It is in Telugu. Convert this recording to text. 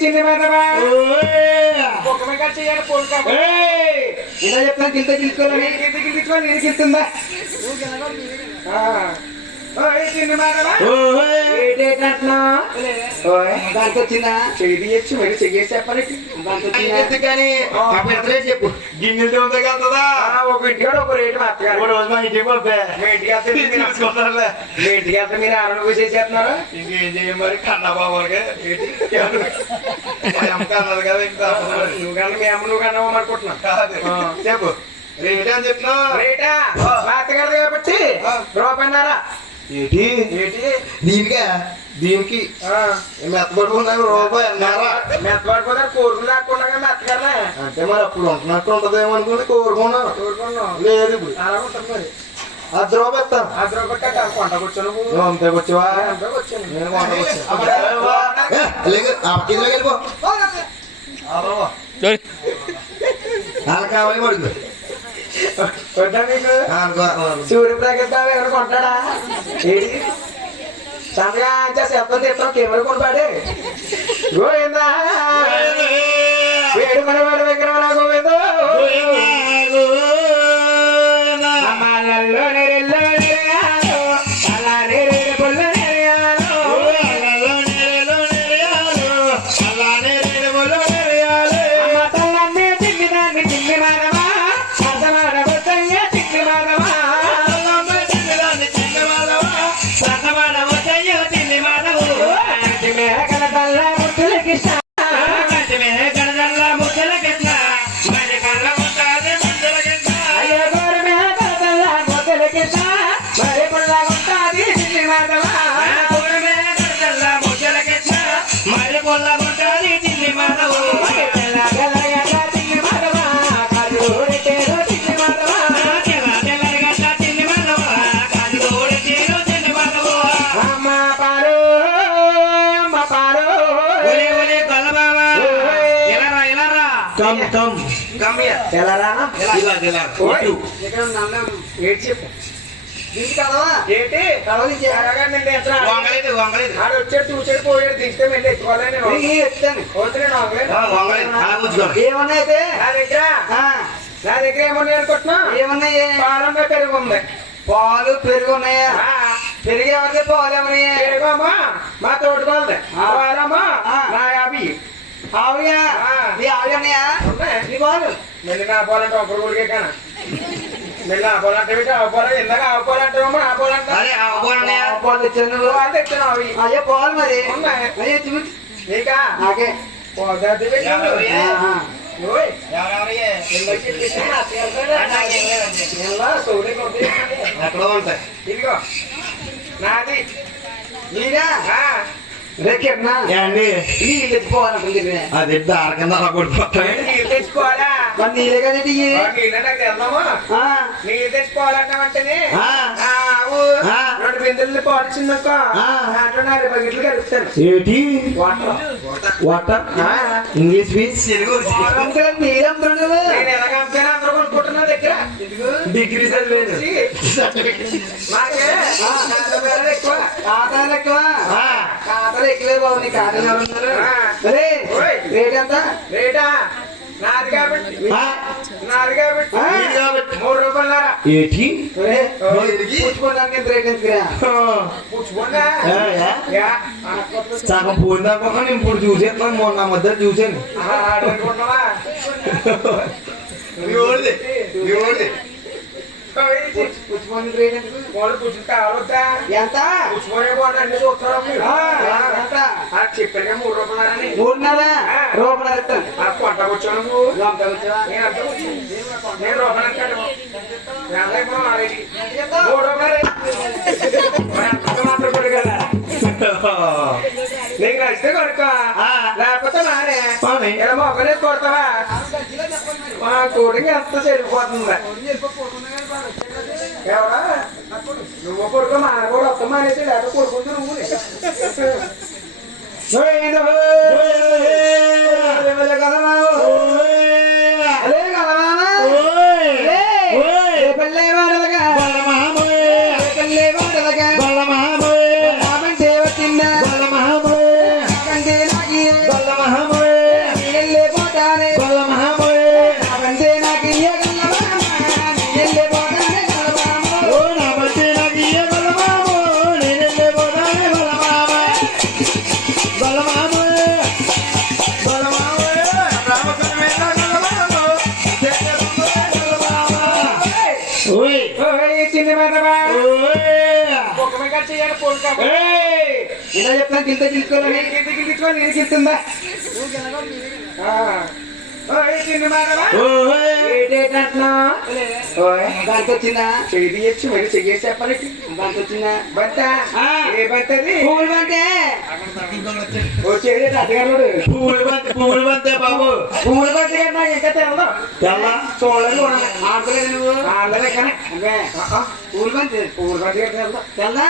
చిన్న మాధవా ఇలా చెప్తాను గిల్త గిల్చుకోవాలి గిల్చుకోవాలి నేను గిల్తుందా దానికి వచ్చిందా చెయ్యచ్చు మరి చెయ్యేసి చెప్పాలి కానీ చెప్పు గిన్నెలు ఉంది కదా ఒక ఇంటికాడ ఒక రేటు మాట్లాడు రోజు మా ఇంటికి పోతే మీ ఇంటికి వెళ్తే మీరు ఆరోగ్యం చేసేస్తున్నారు ఇంకేం చేయ మరి కన్నా బాబాకి అన్నది కదా ఇంకా నువ్వు కన్నా మీ అమ్మ నువ్వు కన్నా అనుకుంటున్నావు చెప్పు రేట్ అని చెప్తున్నావు రేటా మా అత్తగారి కాబట్టి రూపాయన్నారా ఏంటి దీనికా దీనికి మెత్తపడుకున్నాక రూపాయి అన్నారా మెత్తపడిపోతే కోరుకుని లేకుండా మెత్తగానే అంటే మరి అప్పుడు ఉంటున్నట్టు ఉంటదేమో అనుకుని కోరుకున్నాను లేదు ఇప్పుడు అలా ఉంటుంది మరి అది రూపాయి ఇస్తాను అది రూపాయి కొంటకు వచ్చాను నువ్వు అంతకు వచ్చావా వచ్చాను నేను కొంటకు వచ్చాను కావాలి పడుతుంది సూర్యప్రకాశ్ బాబు ఎవరు కొంటాడా ఏది సంతగా శబ్దం తీస్తాం కెమెరా కొనపాడే గోవిందా వేడు మన వాడి విగ్రహం గోవిందో అమ్మాలలో నెరెల్లో నెరయాలో అలా నెరే పొల్ల నెరయాలో అలా నేరేడు పొల్ల నెరయాలో అమ్మ తల్లమ్మే చిన్ని దాన్ని చిన్ని మానవా వచ్చాడు చూసాడు పోయాడు దిగితే వెళ్ళి ఎత్తుకోవాలి ఏమన్నా అయితే నా దగ్గర ఏమన్నా అనుకుంటున్నా ఏమన్నాయి పాలన్నా పెరుగు ఉంది పాలు పెరుగు ఉన్నాయా పెరుగు ఎవరిది పాలు ఏమన్నాయి పెరుగమ్మా మా తోటి పాలది పాలమ్మా నా యాభై ఆవుయా నీ ఆవు ఉన్నాయా నీ పాలు మళ్ళీ నా పాలంటే ఒకరు కొడుకే కానా మళ్ళీ ఆ పాలంటే ఆవు పాలు ఇందాక ఆవు పాలు అంటావమ్మా ఆ పాలు అంటే పాలు తెచ్చాను పాలు తెచ్చాను అవి అయ్యే పాలు మరి ఉన్నాయి నీకా నాకే పాలు ఎక్కడ ఉంటాయి ఇదిగో నాది నీదా రేకేనా అండి నీళ్ళు తెచ్చుకోవాలంటుంది అది ఆరకింద అలా కొడిపోతాయి నీళ్ళు తెచ్చుకోవాలా మరి నీళ్ళే కదండి నీళ్ళు నాకు వెళ్దామా నీళ్ళు తెచ్చుకోవాలంటామంటేనే రెండు బిందెలు పాడుచిందనుకో దాంట్లో 4 బకెట్లు కలుపుతాను ఏంటి వాటర్ వాటర్ ఇంగ్లీష్ మీన్స్ మీరందరూ నేను ఎలాగ అమ్ముతాను అందరూ కొనుక్కుంటున్నా దగ్గర డిగ్రీ చదివేది నాకే ఎక్కువ ఖాతాలు ఎక్కువ ఖాతాలు ఎక్కువే బాబు నీ ఖాతాలు ఎవరున్నారు రేట్ ఎంత రేటా నాది కాబట్టి 3 రూపాయలు ఏంటి పుచ్చుకోవడానికి రేట్ ఎంత పుచ్చుకోండా సగం పోయిందా నేను ఇప్పుడు చూసాను మొన్న మధ్య చూసాను పుచ్చుకోండి రేట్ పుచ్చుకు కావద్దా ఎంత పుచ్చుకునే బాగుందండి చూస్తారా చెప్పాను 3 రూపాయలని 3.5 రూపాయలు కొంటకు వచ్చాను నేను రూపాయలు మాత్రం కొడు కదా నీకు నచ్చితే కొడుకో లేకపోతే మానే ఇలా మొక్కనే కొడతావా మా కోడికి ఎంత చెడిపోతుందా ఎవరా నువ్వు కొడుకు మా కూడా వస్తా మానేసి లేకపోతే కొడుకుంటూ నువ్వు కదా అదే కదా పల్లె వాడలగా పల్లె వాడలగా వచ్చిందా ఇలా చెప్తాను గిల్తో గిల్చుకోవాలని గిల్చుకోవాలి నేను గిల్తుందా దానికి వచ్చిందా చెయ్యచ్చు మరి చెయ్యేసి చెప్పాలి దానికి వచ్చిందా బంత ఏ బంతది పువ్వులు బంతే ఓ చెయ్యి అత్తగారు పువ్వులు బంతే బాబు పువ్వులు బంతే కదా ఇంకా తెలదు చూడలేదు ఆడలేదు నువ్వు ఆడలే కానీ పువ్వులు బంతే తెలదా